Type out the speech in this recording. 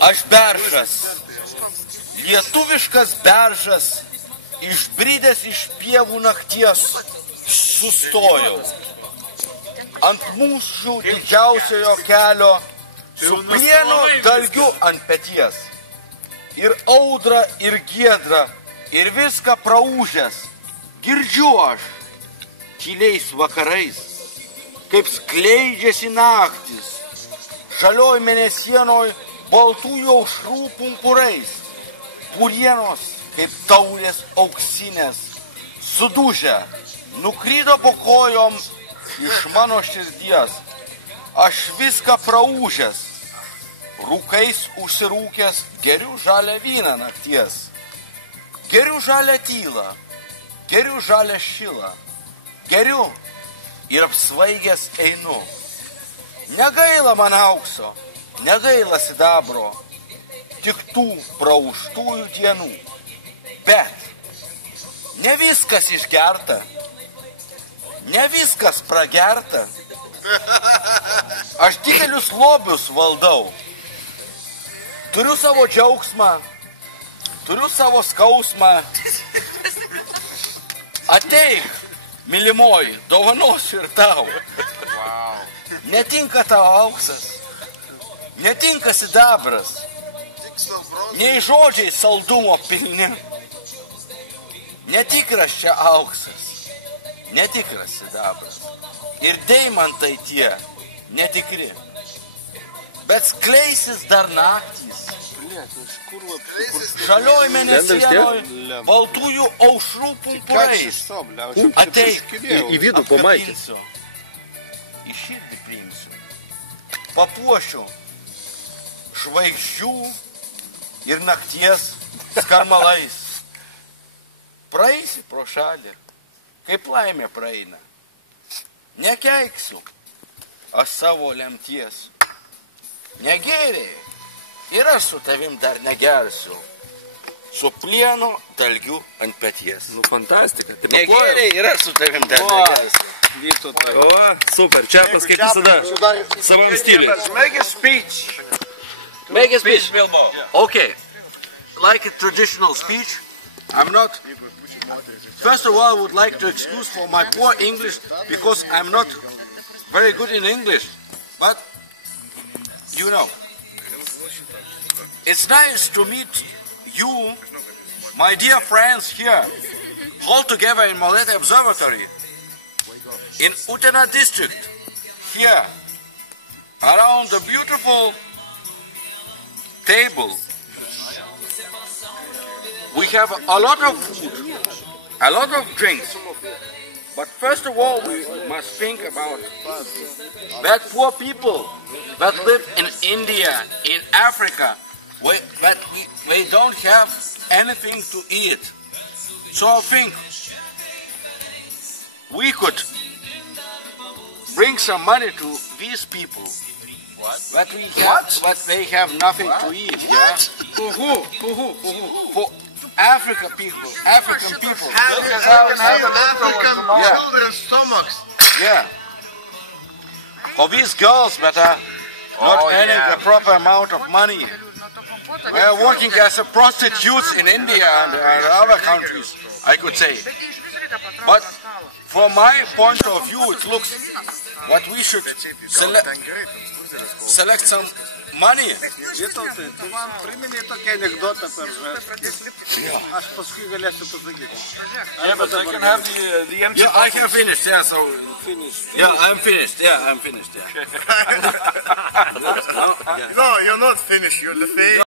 Aš beržas, lietuviškas beržas, išbridęs iš pievų nakties, sustojau. Ant mūsų didžiausiojo kelio, su plieno dalgiu ant peties. Ir audra, ir giedra, ir viską praūžęs. Girdžiu aš, tyliais vakarais, kaip skleidžiasi naktis, žalioj mėnesienoj baltųjų aušrų pumpurais, purienos kaip taurės auksinės, sudužę, nukrydo po kojom iš mano širdies. Aš viską praūžęs, rūkais užsirūkęs, geriu žalią vyną nakties. Geriu žalią tylą, geriu žalią šilą, geriu ir apsvaigęs einu. Negaila man aukso, negaila sidabro, tik tų praūžtųjų dienų. Bet ne viskas išgerta, ne viskas pragerta. Aš didelius lobius valdau. Turiu savo džiaugsmą, turiu savo skausmą. Ateik, mylimoji, dovanosiu ir tau. Netinka tau auksas, netinka sidabras, nei žodžiai saldumo pilni. Netikras čia auksas, netikras sidabras. Ir deimantai tie netikri. Bet skleisis dar naktys. Žalioj mėnesienoj baltųjų aušrų pumpurais. Ateik, apkabinsiu, į širdį priimsiu. Papuošiu žvaigždžių ir nakties skarmalais. Praeisi pro šalį, kaip laimė praeina. Nekeiksiu aš savo lemties. Negėriai ir aš su tavim dar negersiu. Su plieno dalgiu ant peties. Nu, fantastika. Negėriai ir aš su tavim dar negersiu. O, super. Čia kaip visada. Savam stiliui. Make a speech. Make a speech. Okay. Like a traditional speech, I'm not... First of all, I would like to excuse for my poor English because I'm not very good in English. But, you know, it's nice to meet you, my dear friends here, all together in Molete Observatory, in Utena district, here, around the beautiful table. We have a lot of food, a lot of drinks, but first of all we must think about that poor people that live in India, in Africa, that they don't have anything to eat. So I think we could bring some money to these people. That they have nothing to eat. Yeah? For who? For African people. African children's stomachs. Yeah. For these girls that are not earning the proper amount of money. They are working as a prostitutes in India and other countries, I could say. But from my point of view, it looks what we should select some money. Vytautai, tu man priminė tokį anekdotą per žvėrstį. Aš paskui galėsiu pasakyti. Yeah, but I can have the empty. Yeah, I have finished. Yeah, so yeah, I'm finished. Yeah. No, you're not finished. You're the face.